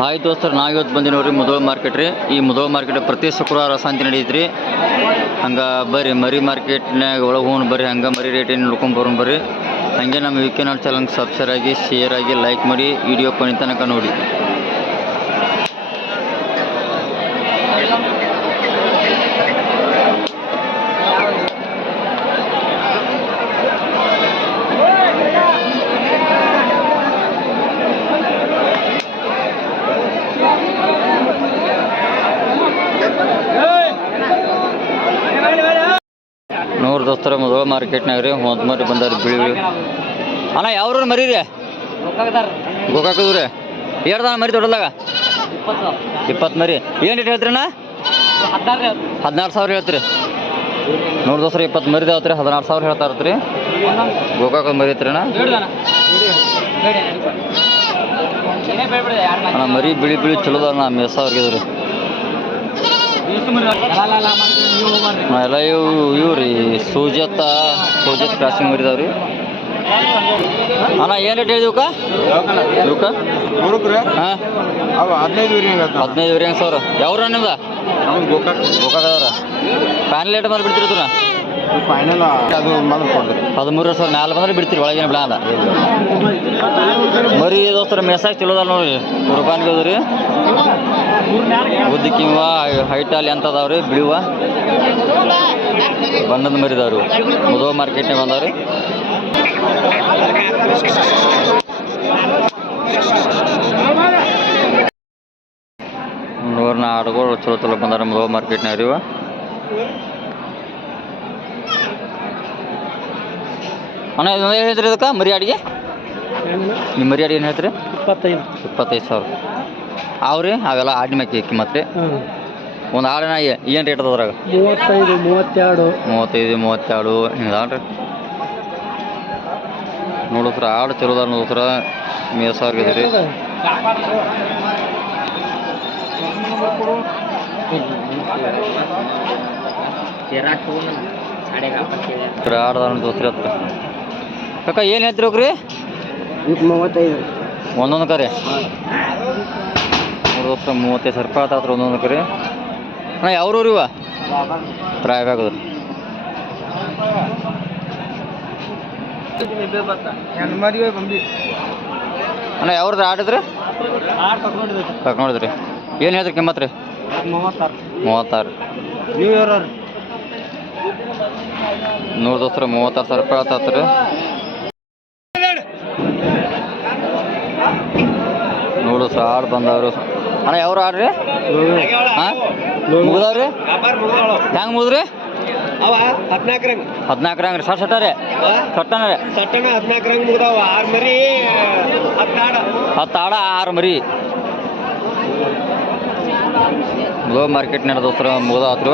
Hi ದೋಸ್ತರು, ನಾವು ಇವತ್ತು ಬಂದಿನವ್ರಿ ಮುಧೋಳ ಮಾರ್ಕೆಟ್ ರೀ. ಈ ಮುಧೋಳ ಮಾರ್ಕೆಟ್ ಪ್ರತಿ ಶುಕ್ರವಾರ ಸಂತೆ ನಡೆಯುತ್ತೆ ರೀ. ಹಂಗೆ ಬರ್ರಿ ಮರಿ ಮಾರ್ಕೆಟ್ನಾಗ ಒಳಗೆ ಹೋಗೋಣ ಬರ್ರಿ. ಹಂಗೆ ಮರಿ ರೇಟ್ ಏನು ನೋಡ್ಕೊಂಬರೋಣ ಬರ್ರಿ. ಹಾಗೆ ನಮ್ಮ ವಿ ಕೆ ನಾಟ್ ಚಾನಲ್ಗೆ ಸಬ್ಸ್ಕ್ರೈಬ್ ಆಗಿ, ಶೇರ್ ಆಗಿ, ಲೈಕ್ ಮಾಡಿ, ವಿಡಿಯೋ ಕೊನೆ ತನಕ ನೋಡಿ. ನೋಡ್ರಿ ದೋಸ್ತರ, ಮುಧೋಳ ಮಾರ್ಕೆಟ್ನಾಗ ರೀ ಹೊಂದ್ ಮರಿ ಬಂದಾರ ಬಿಳಿ. ಅಣ್ಣ ಯಾವ್ರ ಮರಿ ರೀ? ಗೋಕಾಕದು ರೀ. ಹೇಳ್ದ ಮರಿ ದೊಡ್ಡದಾಗ 20 ಮರಿ. ಏನು ರೇಟ್ ಹೇಳ್ತೀರಿ ಅಣ್ಣ? 16,000 ಹೇಳ್ತೀರಿ. ನೋಡಿ ದೋಸ್ತರ, 20 ಮರಿ ಇದಾವತ್ರಿ, 16,000 ಹೇಳ್ತಾ ಇರ್ತೀರಿ. ಗೋಕಾಕದ ಮರಿ ಐತ್ರಿ ಅಣ್ಣ. ಅಣ್ಣ ಮರಿ ಬಿಳಿ ಬಿಳಿ ಚಲೋ ಅಣ್ಣ, ಮೇಸಾವ್ರಿಗೆ ರೀ. ಎಲ್ಲ ಇವು ರೀ ಸೂಜತ್ ಕ್ರಾಸಿಂಗ್ ಮರಿದಾವ್ರಿ. ಅಣ್ಣ ಏನು ರೇಟ್ ಹೇಳಿದ್ವಿ ಇವಕ್ಕ? ಹಾಂ 15 ಸಾವಿರ. ಯಾವ್ರ ನಿಮ್ದು? ಗೋಕಾಕದವ್ರ. ಫೈನಲ್ ರೇಟ್ ಮೇಲೆ ಬಿಡ್ತಿರ್ತೀರ? ಫೈನಲ್ ಅದು 13,000 ಮ್ಯಾಲೆ ಬಂದ್ರೆ ಬಿಡ್ತೀರಿ, ಒಳಗೇನು ಬಿಡಲ್ಲ. ಮರಿ ದೋಸ್ತರ ಮೆಸಾಜ್ ಚಲೋದಲ್ಲ ನೋಡ್ರಿ, ರೂಪಾಯಿಗೆ ಹೋದ್ರಿ. ಉದ್ದಕ್ಕಿವ ಹೈಟಲ್ಲಿ ಅಂತ ಅದಾವ್ರಿ, ಬಿಳಿವ ಬಣ್ಣದ ಮರಿದವ್ರಿ. ಮುಧೋಳ ಮಾರ್ಕೆಟ್ನಾಗ ಬಂದವ್ರಿ. ನೋಡ್ರಿ ಆಡುಗಳು ಚಲೋ ಚಲೋ ಬಂದಾರ ಮುಧೋಳ ಮಾರ್ಕೆಟ್ನಾಗ ರೀ. ಅಣ್ಣ ಇದು ಹೇಳ್ತೀರಿ ಇದಕ್ಕೆ ಮರಿ ಅಡಿಗೆ? ನಿಮ್ಮ ಮರಿ ಅಡಿಗೆ ಏನು ಹೇಳ್ತೀರಿ? 25,000. ಅವ್ರಿ ಅವೆಲ್ಲ ಆಡಿನ ಮ್ಯಾಕೆ ಕಿಮ್ಮತ್ತು ರೀ. ಒಂದು ಆಡಿನ ಏನು ರೇಟ್ ಅದ್ರಾಗ? 35-32 ಹಿಂಗೆ ನೋಡಿಸ್ರ. ಆಡು ಚಲೋದ ನೋಡಿಸ್ರ, ಮೇಸಾವ್ರಿಗೆ ರೀ. ಆಡ್ದ ದೋಸ್ರಿ ಹತ್ರ. ಕಕ್ಕ ಏನು ಹೇಳ್ತೀರಿ ಹೋಗ್ರಿ? 35. ಒಂದೊಂದು ಕರೆ ನೋಡಿದ್ರೆ 35,000 ರೂಪಾಯಿ ಆತಾತ್ರ ಒಂದೊಂದು ಕರೆ. ಅಣ್ಣ ಯಾವ್ರವ್ರು ಇವ? ರಾಯಬಾಗದು. ಅಣ್ಣ ಯಾವ್ರದ್ದು ಆಡಿದ್ರಿ? ತಕ್ ನೋಡಿದ್ರಿ. ಏನು ಹೇಳ್ತೀರಿ ಕಿಮ್ಮತ್ತು ರೀ? 36. ನೀವು ಯಾರು ನೋಡಿ ದೋಸ್ತರ 36,000 ರೂಪಾಯಿ ಆತಾತ್ರಿ. ನೋಡು ಸರ್ ಆಡು ಬಂದವರು. ಅಣ್ಣ ಯಾವ್ರು ಆಡ್ರಿ? ಹಾಂ ಮುಗ್ದವ್ರಿ? ಹೆಂಗೆ ಮುಗಿದ್ರಿ? 14 ರಂಗ್ ರೀ. ಸಟ್ಟ ರೀ ಸಟ್ಟನ ರೀ 14 ರಂಗ್ ಮುಗ್ದಾವ. 6 ಮರಿ 10 ಆಡ 6 ಮರಿ. ಮುಧೋಳ ಮಾರ್ಕೆಟ್ನಾಗ ದೋಸ್ತರ ಮುಗ್ದ ಆತ್ರಿ.